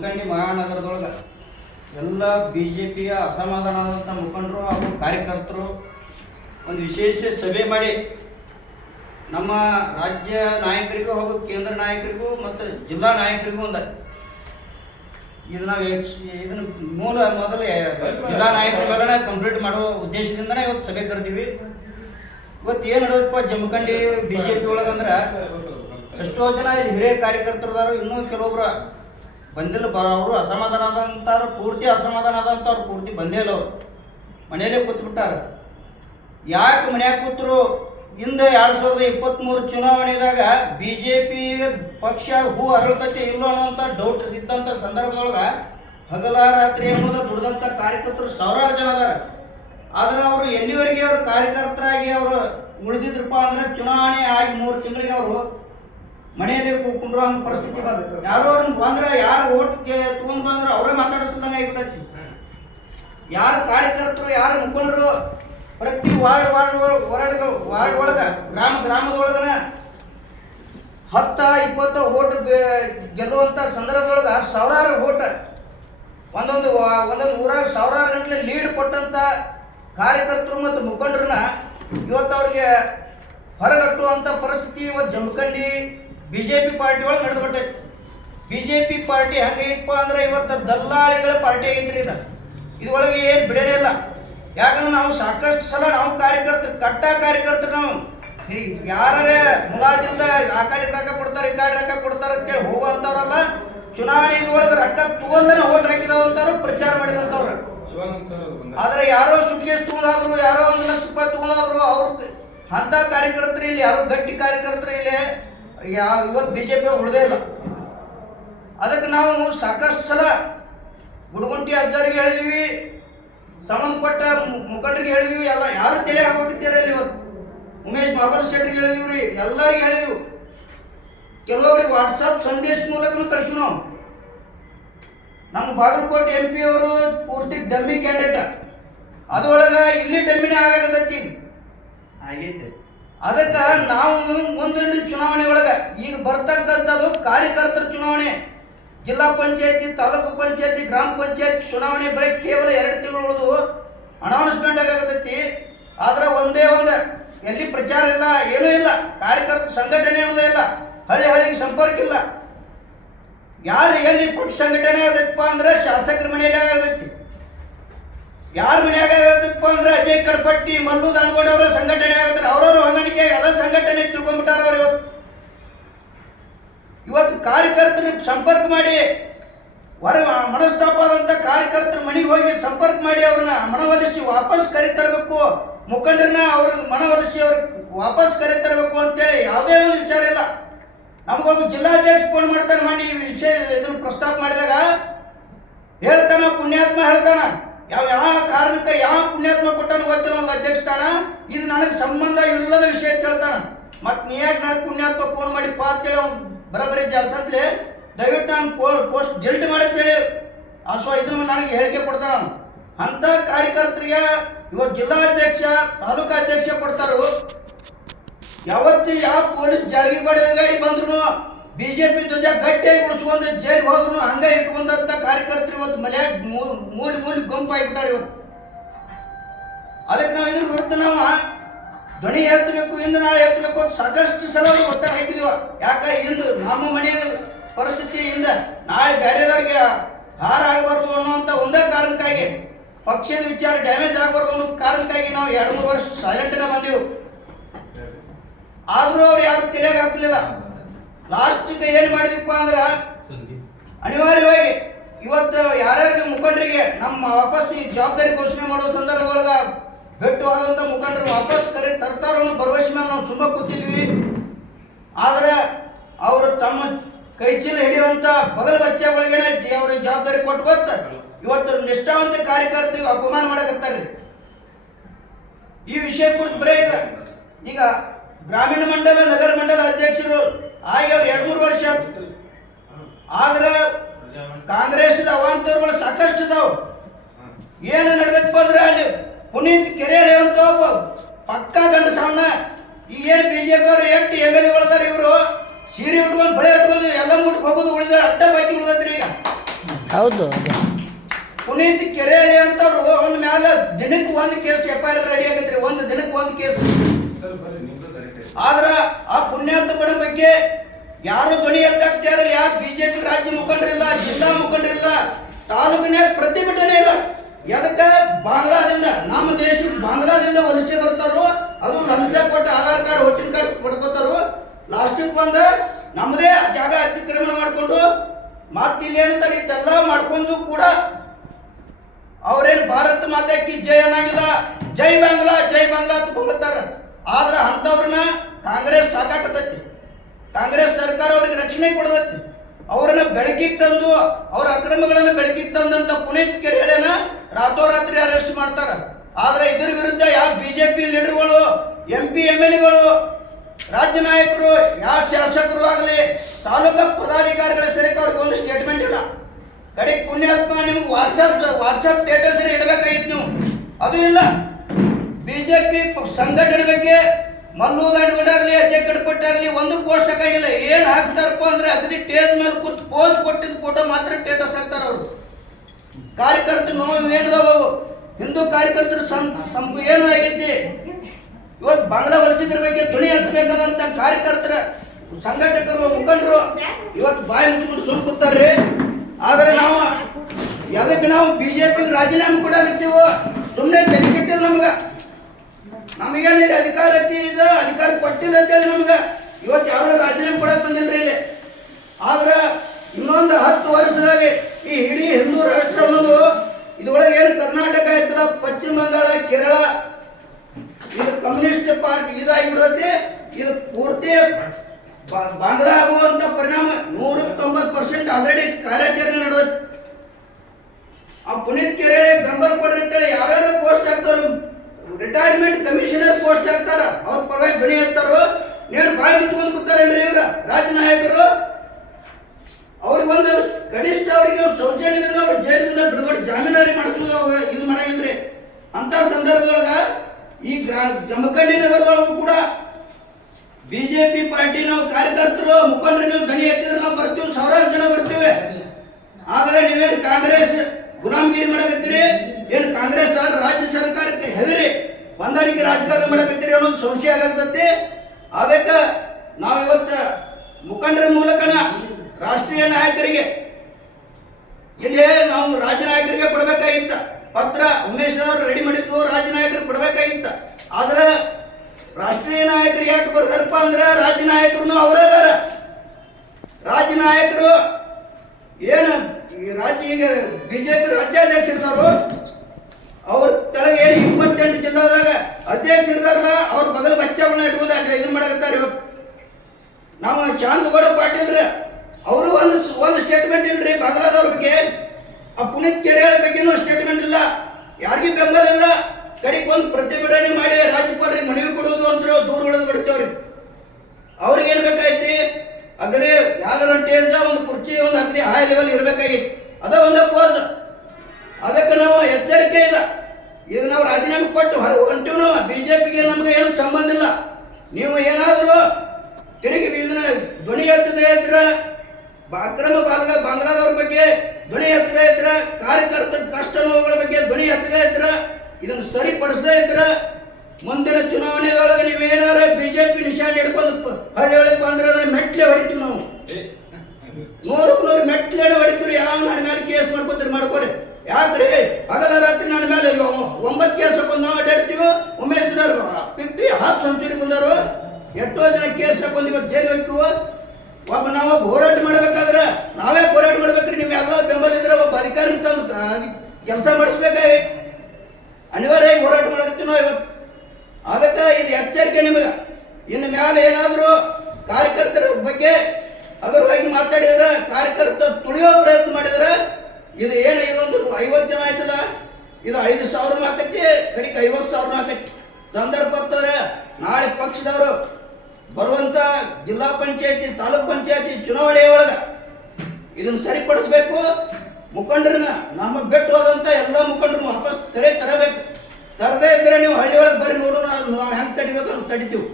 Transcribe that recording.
ಜಮಖಂಡಿ ಮಹಾನಗರದೊಳಗೆ ಎಲ್ಲ BJPಯ ಅಸಮಾಧಾನದಂಥ ಮುಖಂಡರು ಹಾಗೂ ಕಾರ್ಯಕರ್ತರು ಒಂದು ವಿಶೇಷ ಸಭೆ ಮಾಡಿ ನಮ್ಮ ರಾಜ್ಯ ನಾಯಕರಿಗೂ ಹಾಗೂ ಕೇಂದ್ರ ನಾಯಕರಿಗೂ ಮತ್ತು ಜಿಲ್ಲಾ ನಾಯಕರಿಗೂ ಇದನ್ನು ಮೊದಲು ಜಿಲ್ಲಾ ನಾಯಕರ ಮೇಲೆ ಕಂಪ್ಲೀಟ್ ಮಾಡೋ ಉದ್ದೇಶದಿಂದನೇ ಇವತ್ತು ಸಭೆ ಕರೆದೀವಿ. ಇವತ್ತು ಏನು ನಡೆದಪ್ಪ ಜಮಖಂಡಿ BJP ಒಳಗಂದ್ರೆ ಎಷ್ಟೋ ಜನ ಇಲ್ಲಿ ಹಿರಿಯ ಕಾರ್ಯಕರ್ತರದಾರು, ಇನ್ನೂ ಕೆಲವೊಬ್ರು ಬಂದಿಲ್ಲ. ಅವರು ಅಸಮಾಧಾನ ಆದಂಥವ್ರು ಪೂರ್ತಿ ಅಸಮಾಧಾನ ಆದಂಥವ್ರು ಪೂರ್ತಿ ಬಂದೇ ಇಲ್ಲ. ಅವರು ಮನೆಯಲ್ಲೇ ಕೂತ್ಬಿಟ್ಟಾರ. ಯಾಕೆ ಮನ್ಯಾಗ ಕೂತರು? ಹಿಂದೆ 2023 ಚುನಾವಣೆದಾಗ BJP ಪಕ್ಷ ಹೂ ಅರಳತೈತಿ ಇಲ್ಲೋ ಅನ್ನೋಂಥ ಡೌಟ್ ಇದ್ದಂಥ ಸಂದರ್ಭದೊಳಗೆ ಹಗಲ ರಾತ್ರಿ ಅನ್ನೋದು ದುಡ್ದಂಥ ಕಾರ್ಯಕರ್ತರು ಸಾವಿರಾರು ಜನ ಅದಾರ. ಆದರೆ ಅವರು ಎಲ್ಲಿವರೆಗೆ ಅವ್ರ ಕಾರ್ಯಕರ್ತರಾಗಿ ಅವರು ಉಳಿದಿದ್ರಪ್ಪ ಅಂದರೆ ಚುನಾವಣೆ ಆಗಿ 3 ತಿಂಗಳಿಗೆ ಅವರು ಮನೆಯಲ್ಲಿ ಕೂತ್ಕೊಂಡ್ರು ಅನ್ನೋ ಪರಿಸ್ಥಿತಿ ಬಂದು ಯಾರೋ ಅವ್ರನ್ನ ಬಂದ್ರೆ ಯಾರು ಓಟ್ಗೆ ತೊಗೊಂಡು ಬಂದ್ರೆ ಅವರೇ ಮಾತಾಡಿಸ್ದಂಗೆ ಆಗಿಬಿಟ್ಟೈತಿ. ಯಾರು ಕಾರ್ಯಕರ್ತರು ಯಾರು ಮುಖಂಡರು ಪ್ರತಿ ವಾರ್ಡ್ ಒಳಗೆ ಗ್ರಾಮದೊಳಗನ 10-20 ಓಟ್ ಗೆಲ್ಲುವಂಥ ಸಂದರ್ಭದೊಳಗೆ ಸಾವಿರಾರು ಓಟ್ ಒಂದೊಂದು ಊರಾಗ ಸಾವಿರಾರು ಗಂಟಲೆ ಲೀಡ್ ಕೊಟ್ಟಂಥ ಕಾರ್ಯಕರ್ತರು ಮತ್ತು ಮುಖಂಡರನ್ನ ಇವತ್ತು ಅವ್ರಿಗೆ ಹೊರಗಟ್ಟುವಂಥ ಪರಿಸ್ಥಿತಿ ಇವತ್ತು ಜಮಖಂಡಿ BJP ಪಾರ್ಟಿ ಒಳಗೆ ನಡೆದುಬಿಟ್ಟೈತಿ. BJP ಪಾರ್ಟಿ ಹೆಂಗೈತಪ್ಪ ಅಂದರೆ ಇವತ್ತು ದಲ್ಲಾಳಿಗಳ ಪಾರ್ಟಿ ಆಗೈತ್ರಿ. ಇದ್ರೊಳಗೆ ಏನು ಬಿಡೋದೇ ಇಲ್ಲ. ಯಾಕಂದ್ರೆ ನಾವು ಸಾಕಷ್ಟು ಸಲ ನಾವು ಕಾರ್ಯಕರ್ತರು ನಾವು ಯಾರೇ ಮುಲಾಜಿಂದ ಆ ಕಡೆ ರೊಕ್ಕ ಕೊಡ್ತಾರೆ ಈ ಕಡೆ ರೊಕ್ಕ ಕೊಡ್ತಾರೆ ಅಂತೇಳಿ ಹೋಗುವಂಥವ್ರಲ್ಲ. ಚುನಾವಣೆ ಒಳಗೆ ರೊಕ್ಕ ತಗೊಂಡೇ ಓಟ್ ಹಾಕಿದವಂಥವ್ರು ಪ್ರಚಾರ ಮಾಡಿದಂಥವ್ರು. ಆದರೆ ಯಾರೋ ಸುಟ್ಕೇಸ್ ತಗೊಂಡಾದ್ರು, ಯಾರೋ 1 ಲಕ್ಷ ರೂಪಾಯಿ ತಗೊಂಡಾದ್ರು, ಅವ್ರ ಅಂಥ ಕಾರ್ಯಕರ್ತರು ಇಲ್ಲಿ ಯಾರೋ ಗಟ್ಟಿ ಕಾರ್ಯಕರ್ತರು ಇಲ್ಲಿ ಇವತ್ತು BJP ಉಳಿದೇ ಇಲ್ಲ. ಅದಕ್ಕೆ ನಾವು ಸಾಕಷ್ಟು ಸಲ ಗುಡುಗುಂಟಿ ಅಜ್ಜರಿಗೆ ಹೇಳಿದ್ವಿ, ಸಂಬಂಧಪಟ್ಟ ಮುಖಂಡರಿಗೆ ಹೇಳಿದ್ವಿ, ಎಲ್ಲ ಯಾರು ತಲೆ ಹಾಕೋಗಿದ್ದಾರೆ ಇಲ್ಲಿ. ಇವತ್ತು ಉಮೇಶ್ ಬಾಬಲ್ ಶೆಟ್ಟಿಗೆ ಹೇಳಿದ್ವಿ ರೀ, ಎಲ್ಲರಿಗೆ ಹೇಳಿದ್ವಿ. ಕೆಲವೊಬ್ರಿಗೆ ವಾಟ್ಸಪ್ ಸಂದೇಶ ಮೂಲಕನೂ ಕಳಿಸಿ. ನಾವು ನಮ್ಮ ಬಾಗಲಕೋಟೆ MP ಅವರು ಪೂರ್ತಿ ಡಮ್ಮಿ ಕ್ಯಾಂಡಿಡೇಟ್, ಅದರೊಳಗೆ ಇಲ್ಲಿ ಡಮ್ಮಿನೇ ಆಗತೈತಿ ಆಗೈತೆ. ಅದಕ್ಕೆ ನಾವು ಮುಂದಿನ ಚುನಾವಣೆ ಒಳಗೆ ಈಗ ಬರ್ತಕ್ಕಂಥದ್ದು ಕಾರ್ಯಕರ್ತರ ಚುನಾವಣೆ, ಜಿಲ್ಲಾ ಪಂಚಾಯತಿ, ತಾಲೂಕು ಪಂಚಾಯತಿ, ಗ್ರಾಮ ಪಂಚಾಯತ್ ಚುನಾವಣೆ ಬರೀ ಕೇವಲ 2 ತಿಂಗಳು ಉಳಿದು ಅನೌನ್ಸ್ಮೆಂಟ್ ಆಗತೈತಿ. ಆದರೆ ಒಂದೇ ಎಲ್ಲಿ ಪ್ರಚಾರ ಇಲ್ಲ, ಏನೂ ಇಲ್ಲ. ಕಾರ್ಯಕರ್ತ ಸಂಘಟನೆ ಅನ್ನೋದೇ ಇಲ್ಲ. ಹಳ್ಳಿಗೆ ಸಂಪರ್ಕ ಇಲ್ಲ. ಯಾರು ಎಲ್ಲಿ ಪಕ್ಷ ಸಂಘಟನೆ ಆಗದಪ್ಪ ಅಂದ್ರೆ ಶಾಸಕರ ಮನೆಯಲ್ಲಿ ಆಗತೈತಿ. ಯಾರ ಮನೆಯಾಗ ಆಗದಪ್ಪ ಅಂದ್ರೆ ಅಜಯ್ ಕಡಪಟ್ಟಿ, ಮಲ್ಲು ದಾನಗೌಡವರ ಸಂಘಟನೆ ಆಗತ್ತಾರೆ. ಅವ್ರವ್ರು ಹೊಂದಾಣಿಕೆ ಅದ ಸಂಘಟನೆ ತಿಳ್ಕೊಂಡ್ಬಿಟ್ಟಾರ. ಅವ್ರು ಇವತ್ತು ಕಾರ್ಯಕರ್ತರಿಗೆ ಸಂಪರ್ಕ ಮಾಡಿ ಮನಸ್ತಾಪ ಆದಂಥ ಕಾರ್ಯಕರ್ತರ ಮನೆಗೆ ಹೋಗಿ ಸಂಪರ್ಕ ಮಾಡಿ ಅವ್ರನ್ನ ಮನವೊಲಿಸಿ ವಾಪಸ್ ಕರೆತರಬೇಕು. ಮುಖಂಡರನ್ನ ಅವ್ರಿಗೆ ಮನವೊಲಿಸಿ ಅವ್ರಿಗೆ ವಾಪಸ್ ಕರೆತರಬೇಕು ಅಂತೇಳಿ ಯಾವುದೇ ಒಂದು ವಿಚಾರ ಇಲ್ಲ. ನಮಗೊಬ್ಬ ಜಿಲ್ಲಾಧ್ಯಕ್ಷ ಫೋನ್ ಮಾಡ್ತಾನೆ, ಮಾಡಿ ಈ ವಿಷಯ ಇದನ್ನು ಪ್ರಸ್ತಾಪ ಮಾಡಿದಾಗ ಹೇಳ್ತಾನ, ಪುಣ್ಯಾತ್ಮ ಹೇಳ್ತಾನ, ಯಾವ ಕಾರಣಕ್ಕೆ ಯಾವ ಪುಣ್ಯಾತ್ಮ ಕೊಟ್ಟನು ಗೊತ್ತಿಲ್ಲ ನಮ್ಗೆ ಅಧ್ಯಕ್ಷ ಸ್ಥಾನ, ಇದು ನನಗೆ ಸಂಬಂಧ ಇಲ್ಲದ ವಿಷಯ ಹೇಳ್ತಾನ. ಮತ್ತು ನೀ ಯಾಕೆ ನನಗೆ ಪುಣ್ಯಾತ್ಮ ಫೋನ್ ಮಾಡಿ ಅಂತೇಳಿ ಅವ್ನು ಬರೋಬ್ಬರಿ ಜಲ್ಸಂತಲೇ ದಯವಿಟ್ಟು ನಾನು ಪೋಸ್ಟ್ ಡಿಲೀಟ್ ಮಾಡಂತೇಳಿ ಇದನ್ನು ನನಗೆ ಹೇಳಿಕೆ ಕೊಡ್ತಾನ. ಅಂಥ ಕಾರ್ಯಕರ್ತರಿಗೆ ಇವತ್ತು ಜಿಲ್ಲಾಧ್ಯಕ್ಷ, ತಾಲೂಕು ಅಧ್ಯಕ್ಷ ಕೊಡ್ತಾರೋ. ಯಾವತ್ತು ಯಾವ ಪೊಲೀಸ್ ಜಾರಿಗೆ ಗಾಡಿ ಬಂದ್ರು BJP ಧ್ವಜ ಗಟ್ಟಿಯಾಗಿ ಉಳಿಸ್ಕೊಂಡು ಜೈಲಿಗೆ ಹೋದ್ರು ಹಂಗೆ ಇಟ್ಕೊಂಡಂಥ ಕಾರ್ಯಕರ್ತರು ಇವತ್ತು ಮನೆಯಾಗ ಮೂಲಿ ಗುಂಪಾಗಿಬಿಟ್ಟಾರೆ ಇವತ್ತು. ಅದಕ್ಕೆ ನಾವು ಇದ್ರ ವಿರುದ್ಧ ನಾವು ಧ್ವನಿ ಎತ್ತಬೇಕು, ಇಂದು ನಾಳೆ ಎತ್ತಬೇಕು ಅಂತ ಸಾಕಷ್ಟು ಸಲ ಒತ್ತಡ ಹಾಕಿದೀವ. ಯಾಕೆ ಇಂದು ನಮ್ಮ ಮನೆಯ ಪರಿಸ್ಥಿತಿಯಿಂದ ನಾಳೆ ಬೇರೆದವ್ರಿಗೆ ಹಾರ ಆಗಬಾರ್ದು ಅನ್ನೋಂಥ ಒಂದೇ ಕಾರಣಕ್ಕಾಗಿ, ಪಕ್ಷದ ವಿಚಾರ ಡ್ಯಾಮೇಜ್ ಆಗಬಾರ್ದು ಅನ್ನೋ ಕಾರಣಕ್ಕಾಗಿ ನಾವು 2-3 ವರ್ಷ ಸೈಲೆಂಟ್ನ ಬಂದೆವು. ಆದರೂ ಅವ್ರು ಯಾರು ತಲೆಗೆ ಹಾಕಲಿಲ್ಲ. ಲಾಸ್ಟಿಗೆ ಏನು ಮಾಡಿದಪ್ಪ ಅಂದ್ರೆ ಅನಿವಾರ್ಯವಾಗಿ ಇವತ್ತು ಯಾರ್ಯಾರಿಗೆ ಮುಖಂಡರಿಗೆ ನಮ್ಮ ವಾಪಸ್ ಈ ಜವಾಬ್ದಾರಿ ಘೋಷಣೆ ಮಾಡೋ ಸಂದರ್ಭದೊಳಗೆ ಭೇಟವಾದಂಥ ಮುಖಂಡರು ವಾಪಸ್ ತರ್ತಾರೋ ಅನ್ನೋ ಭರವಸೆ ಮೇಲೆ ನಾವು ತುಂಬ ಕೂತಿದ್ವಿ. ಆದರೆ ಅವರು ತಮ್ಮ ಕೈಚೀಲ ಹಿಡಿಯುವಂಥ ಬಗಲ ಬಚ್ಚೆಗಳಿಗೇನೆ ಅವ್ರಿಗೆ ಜವಾಬ್ದಾರಿ ಕೊಟ್ಟು ಗೊತ್ತ ಇವತ್ತು ನಿಷ್ಠಾವಂತ ಕಾರ್ಯಕರ್ತರಿಗೆ ಅಪಮಾನ ಮಾಡಕತ್ತಾರೆ. ಈ ವಿಷಯ ಕುರಿತು ಬರೇ ಇಲ್ಲ. ಈಗ ಗ್ರಾಮೀಣ ಮಂಡಲ, ನಗರ ಮಂಡಲ ಅಧ್ಯಕ್ಷರು ಆಗಿ ಅವ್ರು 2-3 ವರ್ಷ. ಆದ್ರೆ ಕಾಂಗ್ರೆಸ್ದ ಅವಾಂತರಗಳು ಸಾಕಷ್ಟು ಇದಾವೆ. ಏನು ನಡೆದಪ್ಪ ಅಂದ್ರೆ ಅಲ್ಲಿ ಪುನೀತ್ ಕೆರೆಯಲ್ಲಿ ಅಂತ ಒಬ್ಬ ಪಕ್ಕಾ ಗಂಡಸವನ್ನ ಈ ಏನು BJP ಅವರು 8 MLAಗಳಿದಾರೆ, ಇವರು ಸೀರೆ ಉಟ್ಕೊಂಡು ಬಳೆ ಉಟ್ಕೊಂಡು ಎಲ್ಲ ಮುಟ್ಕೊಂಡು ಹೋಗೋದು ಉಳಿದ ಅಡ್ಡ ಬಾಕಿ ಉಳಿದತ್ರಿ. ಈಗ ಹೌದು ಅದೇ ಪುನೀತ್ ಕೆರೆಹಳ್ಳಿ ಅಂತವ್ರು ಅವ್ನ ಮ್ಯಾಲ ದಿನಕ್ಕೆ ಒಂದು ಕೇಸ್ FIR ರೆಡಿ ಆಗತ್ರಿ, ಒಂದು ದಿನಕ್ಕೆ ಒಂದು ಕೇಸ್. ಆದ್ರ ಆ ಪುಣ್ಯಾತ್ಮನ ಬಗ್ಗೆ ಯಾರು ಧ್ವನಿ ಎತ್ತಾಗ್ತಾರ? ಯಾರು BJP ರಾಜ್ಯ ಮುಖಂಡರಿಲ್ಲ, ಜಿಲ್ಲಾ ಮುಖಂಡರಿಲ್ಲ, ತಾಲೂಕಿನಾಗ ಪ್ರತಿಭಟನೆ ಇಲ್ಲ. ಎದಕ್ಕ? ಬಾಂಗ್ಲಾದಿಂದ, ನಮ್ಮ ದೇಶಕ್ಕೆ ಬಾಂಗ್ಲಾದಿಂದ ವಲಸೆ ಬರ್ತಾರೋ, ಅದು ಲಂಚ ಕೊಟ್ಟು ಆಧಾರ್ ಕಾರ್ಡ್ ವೋಟಿಂಗ್ ಕಾರ್ಡ್ ಕೊಡ್ಕೋತಾರೋ, ಲಾಸ್ಟಿಗೆ ಬಂದ ನಮ್ಮದೇ ಜಾಗ ಅತಿಕ್ರಮಣ ಮಾಡಿಕೊಂಡು ಮತ್ತೆ ಇಲ್ಲಿ ಏನಂತಾರೆ ಇಟ್ಟೆಲ್ಲ ಮಾಡ್ಕೊಂಡು ಕೂಡ ಅವ್ರೇನು ಭಾರತ ಮಾತಾಕಿ ಜೈ ಅನ್ನಂಗಿಲ್ಲ, ಜೈ ಬಾಂಗ್ಲಾ ಅಂತ ಹೋಗ್ತಾರ. ಆದ್ರ ಅಂಥವ್ರನ್ನ ಕಾಂಗ್ರೆಸ್ ಸಾಕಾಕತೈತಿ, ಕಾಂಗ್ರೆಸ್ ಸರ್ಕಾರ ಅವ್ರಿಗೆ ರಕ್ಷಣೆ ಕೊಡದೈತಿ. ಅವರನ್ನ ಬೆಳಕಿಗೆ ತಂದು ಅವ್ರ ಅಕ್ರಮಗಳನ್ನು ಬೆಳಕಿಗೆ ತಂದಂತ ಪುನೀತ್ ಕೆರೆಹಳ್ಳಿನ ರಾತ್ರೋರಾತ್ರಿ ಅರೆಸ್ಟ್ ಮಾಡ್ತಾರ. ಆದ್ರೆ ಇದ್ರ ವಿರುದ್ಧ ಯಾವ BJP ಲೀಡರ್ಗಳು, MP MLAಗಳು, ರಾಜ್ಯ ನಾಯಕರು, ಯಾವ ಶಾಸಕರು ಆಗಲಿ, ತಾಲೂಕಾ ಪದಾಧಿಕಾರಿಗಳ ಸರಿಕ ಅವ್ರಿಗೆ ಒಂದು ಸ್ಟೇಟ್ಮೆಂಟ್ ಇಲ್ಲ. ಕಡೆ ಪುಣ್ಯಾತ್ಮ ನಿಮ್ಗೆ ವಾಟ್ಸಪ್ ಸ್ಟೇಟಸ್ ಇಡಬೇಕಾಗಿತ್ತು ನೀವು, ಅದು ಇಲ್ಲ. BJP ಸಂಘಟನೆ ಬಗ್ಗೆ ಮಲ್ಲೂದಾಡ್ಗಡಾಗ್ಲಿ, ಅಜಯ್ ಕಡ್ಪಟ್ಟಾಗ್ಲಿ ಒಂದು ಪೋಸ್ಟ್ ಹಾಕಾಗಿಲ್ಲ. ಏನ್ ಹಾಕ್ತಾರಪ್ಪ ಅಂದ್ರೆ ಅಗದಿ ಟೇಜ್ ಮೇಲೆ ಕೂತ್ ಪೋಸ್ಟ್ ಕೊಟ್ಟಿದ್ದ ಫೋಟೋ ಮಾತ್ರ ಸ್ಟೇಟಸ್ ಹಾಕ್ತಾರ. ಅವರು ಕಾರ್ಯಕರ್ತರು ನೋವು ಏನದಾವ, ಹಿಂದೂ ಕಾರ್ಯಕರ್ತರು ಏನು ಆಗೈತಿ. ಇವತ್ತು ಬಾಂಗ್ಲಾ ವಲಸಿಗರ ಬಗ್ಗೆ ಧ್ವನಿ ಎತ್ತಬೇಕಾದಂತ ಕಾರ್ಯಕರ್ತರ ಸಂಘಟಕರು ಮುಖಂಡರು ಇವತ್ತು ಬಾಯಿ ಮುಚ್ಕೊಂಡು ಸುಳ್ಳು ಕೂತಾರ್ರಿ. ಆದ್ರೆ ನಾವು ಅದಕ್ಕೆ ನಾವು BJP ರಾಜೀನಾಮೆ ಕೊಡಾಕತ್ತೀವೋ, ಸುಮ್ಮನೆ ತೆಲಿಗಿಟ್ಟಿಲ್ಲ ನಮಗೇನಿಲ್ಲ ಅಧಿಕಾರ ಇದೆ, ಅಧಿಕಾರ ಕೊಟ್ಟಿಲ್ಲ ಅಂತೇಳಿ ನಮ್ಗೆ ಇವತ್ತು ಯಾರು ರಾಜೀನಾಮೆ ಕೊಡಕ್ ಬಂದಿಲ್ರಿ ಇಲ್ಲಿ. ಆದ್ರೆ ಇನ್ನೊಂದು 10 ವರ್ಷದಾಗ ಈ ಇಡೀ ಹಿಂದೂ ರಾಷ್ಟ್ರ ಅನ್ನೋದು ಇದ್ರೊಳಗೆ ಏನು ಕರ್ನಾಟಕ ಆಯ್ತಲ್ಲ, ಪಶ್ಚಿಮ ಬಂಗಾಳ, ಕೇರಳ, ಇದು ಕಮ್ಯುನಿಸ್ಟ್ ಪಾರ್ಟಿ ಇದಾಗಿಬಿಡತ್ತೆ. ಇದು ಪೂರ್ತಿ ಬಾಂಗ್ಲಾ ಆಗುವಂತ ಪರಿಣಾಮ 190% ಆಲ್ರೆಡಿ ಕಾರ್ಯಾಚರಣೆ ನಡೆದೈತಿ. ಆ ಪುನೀತ್ ಕೆರೆಹಳ್ಳಿ ಬೆಂಬಲ ಕೊಡ್ರಿ ಅಂತೇಳಿ ಯಾರ್ಯಾರು ಪೋಸ್ಟ್ ಹಾಕ್ತಾರ, ರಿಟೈರ್ಮೆಂಟ್ ಕಮಿಷನರ್ ಪೋಸ್ಟ್ ಹಾಕ್ತಾರ, ಅವ್ರ ಪರವಾಗಿ ಧ್ವನಿ ಹಾಕ್ತಾರೋ, ನೇರ ಬಾಯಿ ಮುಚ್ಕೊಂಡು ಕೂತಾರೇನ್ರಿ ಇವ್ರ ರಾಜ್ಯ ನಾಯಕರು. ಅವ್ರಿಗೆ ಒಂದು ಕನಿಷ್ಠ ಅವರಿಗೆ ಸೌಜನ್ಯದಿಂದ ಅವ್ರ ಜೈಲಿಂದ ಬಿಡುಗಡೆ ಜಾಮೀನಾರಿ ಮಾಡಿಸೋದು ಇದು ಮಾಡಂಗಿಲ್ರಿ. ಅಂತ ಸಂದರ್ಭದೊಳಗ ಈ ಜಮಖಂಡಿ ನಗರದೊಳಗೂ ಕೂಡ BJP ಪಾರ್ಟಿ ನಾವು ಕಾರ್ಯಕರ್ತರು ಮುಖಂಡರು ನೀವು ಧ್ವನಿ ಎತ್ತಿದ್ರೆ ನಾವು ಬರ್ತೀವಿ, ಸಾವಿರಾರು ಜನ ಬರ್ತೀವಿ. ಆದ್ರೆ ನೀವೇನು ಕಾಂಗ್ರೆಸ್ ಗುಲಾಮಗಿರಿ ಮಾಡಕತ್ತೀರಿ, ಏನು ಕಾಂಗ್ರೆಸ್ ರಾಜ್ಯ ಸರ್ಕಾರಕ್ಕೆ ಹೆದರಿ ಹೊಂದಾಣಿಕೆ ರಾಜಕಾರಣ ಮಾಡಕತ್ತೀರಿ ಅನ್ನೋದು ಸಂಶಯ ಆಗತೈತಿ. ಅದಕ್ಕೆ ನಾವು ಇವತ್ತು ಮುಖಂಡರ ಮೂಲಕನ ರಾಷ್ಟ್ರೀಯ ನಾಯಕರಿಗೆ ಇಲ್ಲಿ ನಾವು ರಾಜ್ಯ ನಾಯಕರಿಗೆ ಕೊಡಬೇಕಾಗಿತ್ತ ಪತ್ರ, ಉಮೇಶ್ ಅವರು ರೆಡಿ ಮಾಡಿದ್ದು ರಾಜ್ಯ ನಾಯಕರಿಗೆ ಕೊಡಬೇಕಾಗಿತ್ತ. ಆದ್ರೆ ರಾಷ್ಟ್ರೀಯ ನಾಯಕರು ಯಾಕೆ ಬರ್ತಾರಪ್ಪ ಅಂದ್ರೆ ರಾಜ್ಯ ನಾಯಕರು ಅವರೇ ಅದಾರ. ರಾಜ್ಯ ನಾಯಕರು ಏನು ಈ ರಾಜ್ಯ ಈಗ BJP ರಾಜ್ಯಾಧ್ಯಕ್ಷರಿದ್ದಾರು, ಅವ್ರ ತೆಳಗೆ ಏನು 28 ಜಿಲ್ಲಾದಾಗ ಅಧ್ಯಕ್ಷರಿದಾರಲ್ಲ, ಅವ್ರ ಬಗಲ್ ಬಚ್ಚಗಳನ್ನ ಇಟ್ಕೊಂಡು ಅಟ್లా ಇದನ್ನ ಮಾಡಕತ್ತಾರೆ. ಇವತ್ತು ನಾವು ಶಾಂತಗೌಡ ಪಾಟೀಲ್ ರೀ, ಅವರು ಒಂದು ಸ್ಟೇಟ್ಮೆಂಟ್ ಇಲ್ರಿ ಬಾಂಗ್ಲಾದವ್ರ ಬಗ್ಗೆ. ಆ ಪುನೀತ್ ಕೆರೆಹಳ್ಳಿ ಬಗ್ಗೆನೂ ಸ್ಟೇಟ್ಮೆಂಟ್ ಇಲ್ಲ, ಯಾರಿಗೂ ಬೆಂಬಲ ಇಲ್ಲ. ಕಡೆಗೆ ಒಂದು ಪ್ರತಿಭಟನೆ ಮಾಡಿ ರಾಜ್ಯಪಾಲರಿಗೆ ಮನವಿ ಕೊಡೋದು ಅಂತ ದೂರ ಉಳಿದು ಬಿಡ್ತೇವ್ರಿ. ಅವ್ರಿಗೆ ಏನ್ ಬೇಕಾಯ್ತಿ, ಅಗದಿ ಯಾವ್ದಾರ ಟೇಜ ಒಂದು ಕುರ್ಚಿ ಒಂದು ಅಗದಿ ಹೈ ಲೆವೆಲ್ ಇರ್ಬೇಕಾಗಿತ್ತು, ಅದ ಒಂದು ಪೋಸ್. ಅದಕ್ಕೆ ನಾವು ಎಚ್ಚರಿಕೆ ಇದೆ. ಈಗ ನಾವು ರಾಜೀನಾಮೆ ಕೊಟ್ಟು ಹೊಂಟಿವಿ. ನಾವು BJPಗೆ ನಮ್ಗೆ ಏನು ಸಂಬಂಧ ಇಲ್ಲ. ನೀವು ಏನಾದರೂ ತಿರುಗಿ ಇದನ್ನ ಧ್ವನಿ ಎತ್ತದೇ ಇದ್ರ, ಅಕ್ರಮ ಬಾಂಗ್ಲಾದವ್ರ ಬಗ್ಗೆ ಧ್ವನಿ ಎತ್ತದೇ ಇದ್ರ, ಕಾರ್ಯಕರ್ತರ ಕಷ್ಟ ನೋವುಗಳ ಬಗ್ಗೆ ಧ್ವನಿ ಎತ್ತದೇ ಇದ್ರ, ಇದನ್ನು ಸರಿಪಡಿಸದೇ ಇದ್ರ ಮುಂದಿನ ಚುನಾವಣೆದೊಳಗೆ ನೀವೇನಾರ BJP ನಿಶಾನೆ ಹಿಡ್ಕೊಂಡು ಹಳ್ಳಿ ಒಳಗೆ ಬಂದ್ರೆ ಅದನ್ನ ಮೆಟ್ಲೆ ಹೊಡಿತೀವಿ ನಾವು. 100 ಮೆಟ್ಲೇನೆ ಹೊಡಿತೀವಿ. ಯಾವ ನನ್ನ ಮೇಲೆ ಕೇಸ್ ಮಾಡ್ಕೋತೀರಿ ಮಾಡ್ಕೋರಿ. ಯಾಕ್ರಿ ಹಗಲ ರಾತ್ರಿ ನನ್ನ ಮೇಲೆ 9 ಕೇಸ್ ಹಾಕೊಂಡು ನಾವು ಅಡ್ಡಾಡ್ತೀವಿ. ಉಮೇಶ್ 50 ಹಾಫ್ ಸೆಂಚುರಿ ಬಂದರು, ಎಷ್ಟೋ ಜನ ಕೇಸ್ ಹಾಕೊಂಡು ಇವತ್ತು ಜೈಲಿಗೆ ಹೋಗ್ತೀವಿ. ನಾವು ಹೋರಾಟ ಮಾಡ್ಬೇಕಾದ್ರೆ ನಾವೇ ಹೋರಾಟ ಮಾಡ್ಬೇಕ್ರಿ. ನೀವು ಎಲ್ಲ ಬೆಂಬಲ ಇದ್ರೆ ಒಬ್ಬ ಅಧಿಕಾರಿ ತಂದು ಕೆಲಸ ಮಾಡಿಸ್ಬೇಕಾಗಿ ಅನಿವಾರ್ಯವಾಗಿ ಹೋರಾಟ ಮಾಡಕತ್ತೀವಿ ನಾವು ಇವತ್ತು. ಅದಕ್ಕೆ ಇದು ಎಚ್ಚರಿಕೆ ನಿಮಗೆ. ಇನ್ನು ಮೇಲೆ ಏನಾದರೂ ಕಾರ್ಯಕರ್ತರ ಬಗ್ಗೆ ಹಗುರವಾಗಿ ಮಾತಾಡಿದ್ರೆ, ಕಾರ್ಯಕರ್ತ ತುಳಿಯೋ ಪ್ರಯತ್ನ ಮಾಡಿದ್ರೆ, ಇದು ಏನು ಇದೊಂದು 50 ಜನ ಆಯ್ತಲ್ಲ, ಇದು 5,000 ಹಾಕತ್ತಿ, ಕಡೆಗೆ 50,000 ಹಾಕತ್ತಿ. ಸಂದರ್ಭ ಆಗ್ತದ್ರೆ ನಾಳೆ ಪಕ್ಷದವರು ಬರುವಂತ ಜಿಲ್ಲಾ ಪಂಚಾಯತಿ, ತಾಲೂಕ್ ಪಂಚಾಯತಿ ಚುನಾವಣೆ ಒಳಗೆ ಇದನ್ನು ಸರಿಪಡಿಸ್ಬೇಕು. ಮುಖಂಡರನ್ನ ನಮ್ಮ ಬಿಟ್ಟು ಹೋದಂತ ಎಲ್ಲ ಮುಖಂಡರನ್ನು ವಾಪಸ್ ತರಬೇಕು. ತರದೇ ಇದ್ರೆ ನೀವು ಹಳ್ಳಿ ಒಳಗೆ ಬರೀ ನೋಡೋಣ ನಾವು ಹೆಂಗೆ ತಡಿಬೇಕು ಅಂತ ತಡಿತೀವಿ.